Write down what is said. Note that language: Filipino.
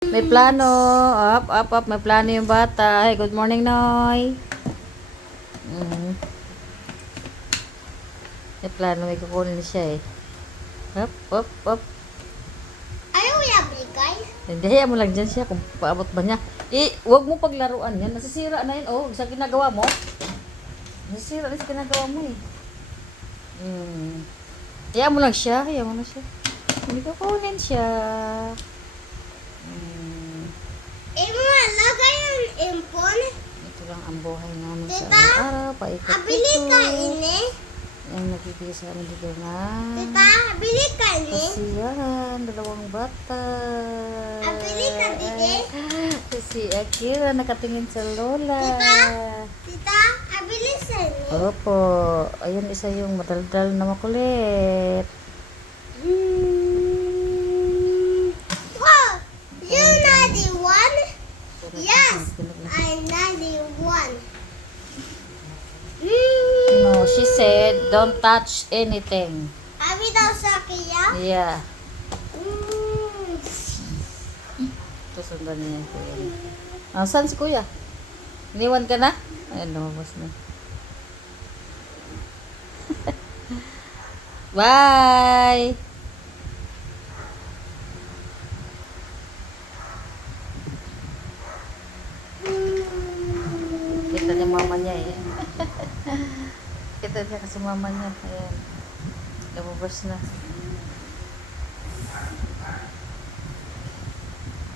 May plano. Up. May plano yung bata. Hey, good morning, Noy. May plano. May kukunin siya eh. Up. Ayaw yabli, guys. Hindi, hayaan mo lang dyan siya kung paabot ba niya. Huwag mo paglaruan yan. Nasisira na yun. Oh, sa ginagawa mo. Nasisira na sa ginagawa mo eh. Hayaan mo lang siya. Hindi ko kunin siya. Lagay yung impon. Ito lang ang buhay namin sa Tita, araw-araw. Paikot-ikot. Abili ka ini. Ang nagbibigay sa amin dito na Tita, abili ka ini. kasiyahan, dalawang bata. Abili ka didi. Si Akira nakatingin sa lola. Tita, abili sa ini. Opo. Ayun, isa yung madaldal na makulit. Wow, you not the one? Yes, I'm not the one. No, she said, don't touch anything. Abi daw sa kaya? Yeah. Ito sundan niya yung kuya. Saan si kuya? Iniwan ka na? Ayun, lumabas na. Bye! Kita niya mama niya eh. Kita niya kasi mama niya. Ayan. Lumabas na.